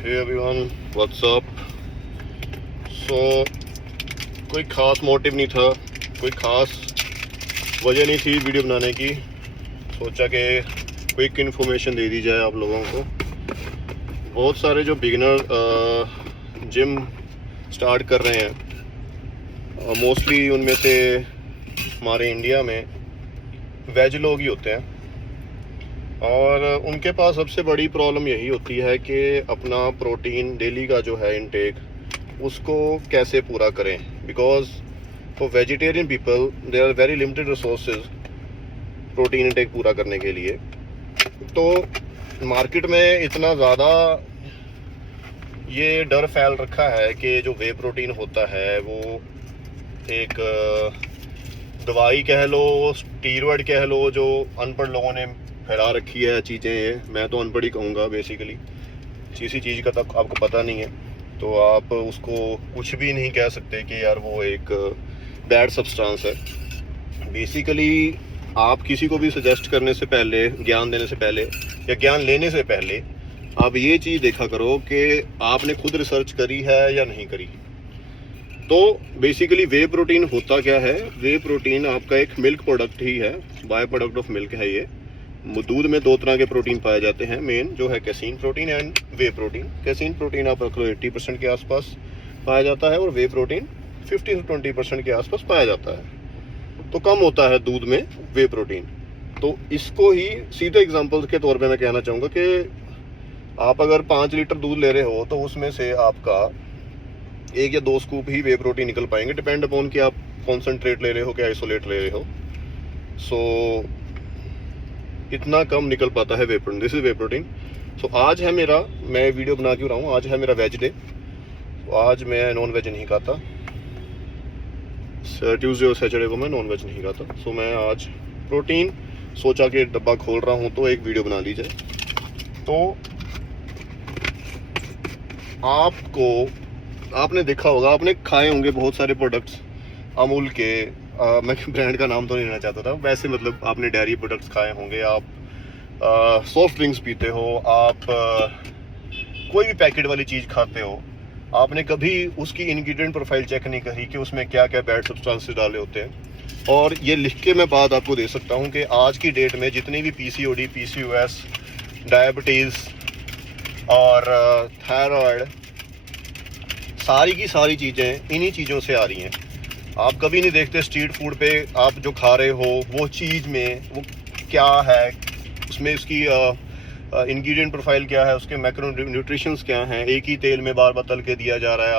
हे everyone, what's up. So कोई ख़ास motive नहीं था, कोई ख़ास वजह नहीं थी वीडियो बनाने की। सोचा कि क्विक इन्फॉर्मेशन दे दी जाए आप लोगों को। बहुत सारे जो बिगिनर जिम स्टार्ट कर रहे हैं, मोस्टली उनमें से हमारे इंडिया में वेज लोग ही होते हैं, और उनके पास सबसे बड़ी प्रॉब्लम यही होती है कि अपना प्रोटीन डेली का जो है इनटेक उसको कैसे पूरा करें। Because for vegetarian people there are very limited resources protein intake पूरा करने के लिए। तो मार्केट में इतना ज़्यादा ये डर फैल रखा है कि जो वे प्रोटीन होता है वो एक दवाई कह लो, स्टीरॉयड कह लो, जो अनपढ़ लोगों ने फैला रखी है चीज़ें। ये मैं तो अनपढ़ ही कहूँगा बेसिकली। किसी चीज़ का तक आपको पता नहीं है तो आप उसको कुछ भी नहीं कह सकते कि यार वो एक बैड सब्सटेंस है। बेसिकली आप किसी को भी सजेस्ट करने से पहले, ज्ञान देने से पहले या ज्ञान लेने से पहले आप ये चीज़ देखा करो कि आपने खुद रिसर्च करी है या नहीं करी। तो बेसिकली वे प्रोटीन होता क्या है? वे प्रोटीन आपका एक मिल्क प्रोडक्ट ही है, बाय प्रोडक्ट ऑफ मिल्क है ये। दूध में दो तरह के प्रोटीन पाए जाते हैं, मेन जो है casein protein and way protein. Casein protein आप रख लो 80% के आसपास पाया जाता है, और वे प्रोटीन 15 से 20% के आसपास पाया जाता है। तो कम होता है दूध में वे प्रोटीन। तो इसको ही सीधे एग्जांपल के तौर पे मैं कहना चाहूँगा कि आप अगर 5 लीटर दूध ले रहे हो तो उसमें से आपका 1 या 2 स्कूप ही वे प्रोटीन निकल पाएंगे, डिपेंड अपॉन कि आप कॉन्सेंट्रेट ले रहे हो कि आइसोलेट ले रहे हो। सो इतना कम निकल पाता है whey protein. This is whey protein. So आज है मेरा, मैं वीडियो बना क्यों रहा हूँ, आज है मेरा वेज डे। तो आज मैं नॉन वेज नहीं खाता। ट्यूसडे और सैटरडे को मैं नॉन वेज नहीं खाता। सो मैं आज प्रोटीन सोचा कि डब्बा खोल रहा हूँ तो एक वीडियो बना ली जाए। तो आपने देखा होगा, आपने खाए होंगे बहुत सारे प्रोडक्ट्स अमूल के। मैं ब्रांड का नाम तो नहीं लेना चाहता था, वैसे मतलब आपने डेयरी प्रोडक्ट्स खाए होंगे, आप सॉफ्ट ड्रिंक्स पीते हो, आप कोई भी पैकेट वाली चीज़ खाते हो। आपने कभी उसकी इंग्रेडिएंट प्रोफाइल चेक नहीं करी कि उसमें क्या क्या बैड सब्सटेंसेस डाले होते हैं। और ये लिख के मैं बात आपको दे सकता हूँ कि आज की डेट में जितनी भी PCOD, PCOS, डायबिटीज़ और थायराइड, सारी की सारी चीज़ें इन्हीं चीज़ों से आ रही हैं। आप कभी नहीं देखते स्ट्रीट फूड पे आप जो खा रहे हो वो चीज़ में वो क्या है, उसमें उसकी इंग्रेडिएंट प्रोफाइल क्या है, उसके मैक्रो न्यूट्रिशंस क्या हैं। एक ही तेल में बार बार तल के दिया जा रहा है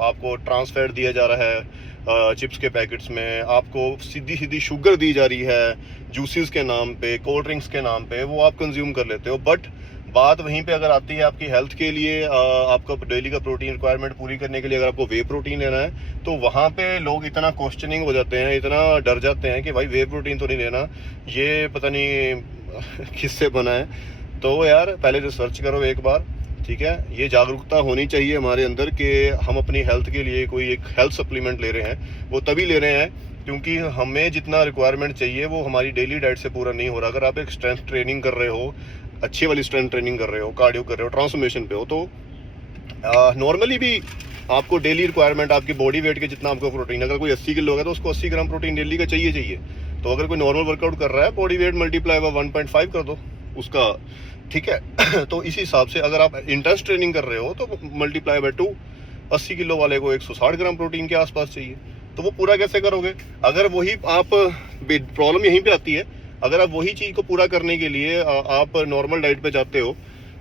आपको ट्रांस फैट दिया जा रहा है चिप्स के पैकेट्स में, आपको सीधी सीधी शुगर दी जा रही है जूसेस के नाम पे, कोल्ड ड्रिंक्स के नाम पे, वो आप कंज्यूम कर लेते हो। बट बात वहीं पे अगर आती है आपकी हेल्थ के लिए, आपका डेली का प्रोटीन रिक्वायरमेंट पूरी करने के लिए अगर आपको वे प्रोटीन लेना है, तो वहाँ पे लोग इतना क्वेश्चनिंग हो जाते हैं, इतना डर जाते हैं कि भाई वे प्रोटीन तो नहीं लेना, ये पता नहीं किससे बना है। तो यार पहले रिसर्च करो एक बार, ठीक है। ये जागरूकता होनी चाहिए हमारे अंदर कि हम अपनी हेल्थ के लिए कोई एक हेल्थ सप्लीमेंट ले रहे हैं, वो तभी ले रहे हैं क्योंकि हमें जितना रिक्वायरमेंट चाहिए वो हमारी डेली डाइट से पूरा नहीं हो रहा। अगर आप एक स्ट्रेंथ ट्रेनिंग कर रहे हो, अच्छी वाली स्ट्रेंथ ट्रेनिंग कर रहे हो, कार्डियो कर रहे हो, ट्रांसफॉर्मेशन पे हो, तो नॉर्मली भी आपको डेली रिक्वायरमेंट आपकी बॉडी वेट के जितना आपको प्रोटीन, अगर कोई 80 किलो है तो उसको 80 ग्राम प्रोटीन डेली का चाहिए। तो अगर कोई नॉर्मल वर्कआउट कर रहा है, बॉडी वेट मल्टीप्लाई बाय 1.5 कर दो उसका, ठीक है। तो इसी हिसाब से अगर आप इंटेंस ट्रेनिंग कर रहे हो तो मल्टीप्लाई बाय 2, 80 किलो वाले को 160 ग्राम प्रोटीन के आसपास चाहिए। तो वो पूरा कैसे करोगे? अगर वही आप, प्रॉब्लम यहीं पे आती है, अगर आप वही चीज़ को पूरा करने के लिए आप नॉर्मल डाइट पे जाते हो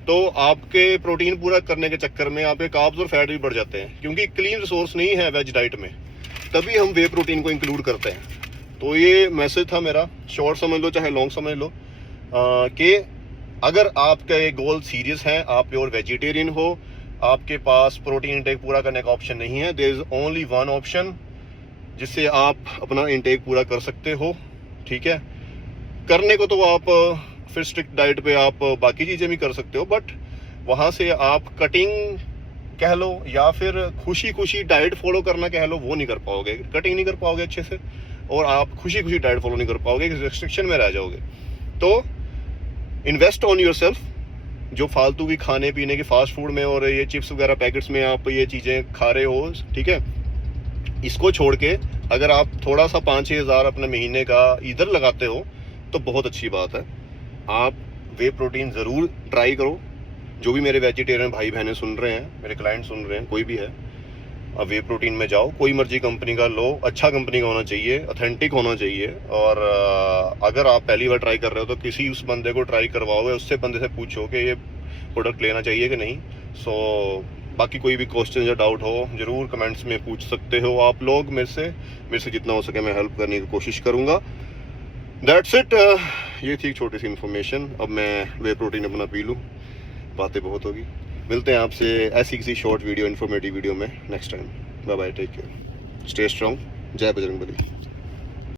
तो आपके प्रोटीन पूरा करने के चक्कर में आपके कार्ब्स और फैट भी बढ़ जाते हैं, क्योंकि क्लीन रिसोर्स नहीं है वेज डाइट में, तभी हम वे प्रोटीन को इंक्लूड करते हैं। तो ये मैसेज था मेरा, शॉर्ट समझ लो चाहे लॉन्ग समझ लो, कि अगर आपका ये गोल सीरियस है, आप प्योर वेजिटेरियन हो, आपके पास प्रोटीन इंटेक पूरा करने का ऑप्शन नहीं है, there is only one option जिससे आप अपना इंटेक पूरा कर सकते हो, ठीक है। करने को तो आप फिर स्ट्रिक्ट डाइट पे आप बाकी चीज़ें भी कर सकते हो, बट वहाँ से आप कटिंग कह लो या फिर खुशी खुशी डाइट फॉलो करना कह लो, वो नहीं कर पाओगे। कटिंग नहीं कर पाओगे अच्छे से, और आप खुशी खुशी डाइट फॉलो नहीं कर पाओगे, रिस्ट्रिक्शन में रह जाओगे। तो इन्वेस्ट ऑन योर सेल्फ, जो फालतू की खाने पीने की फास्ट फूड में और ये चिप्स वगैरह पैकेट्स में आप ये चीज़ें खा रहे हो, ठीक है, इसको छोड़ के अगर आप थोड़ा सा 5-6 हज़ार अपने महीने का इधर लगाते हो तो बहुत अच्छी बात है। आप वे प्रोटीन ज़रूर ट्राई करो। जो भी मेरे वेजिटेरियन भाई बहनें सुन रहे हैं, मेरे क्लाइंट सुन रहे हैं, कोई भी है, अब वे प्रोटीन में जाओ, कोई मर्जी कंपनी का लो, अच्छा कंपनी का होना चाहिए, ऑथेंटिक होना चाहिए। और अगर आप पहली बार ट्राई कर रहे हो तो किसी उस बंदे को ट्राई करवाओ, उससे बंदे से पूछो कि ये प्रोडक्ट लेना चाहिए कि नहीं। बाकी कोई भी क्वेश्चन या डाउट हो ज़रूर कमेंट्स में पूछ सकते हो आप लोग मेरे से जितना हो सके मैं हेल्प करने की कोशिश करूँगा। That's it. ये थी छोटी सी इन्फॉर्मेशन। अब मैं वे प्रोटीन अपना पी लूँ, बातें बहुत होगी। मिलते हैं आपसे ऐसी किसी शॉर्ट वीडियो, इन्फॉर्मेटिव वीडियो में next time. Bye bye, take care, stay strong, जय बजरंगबली।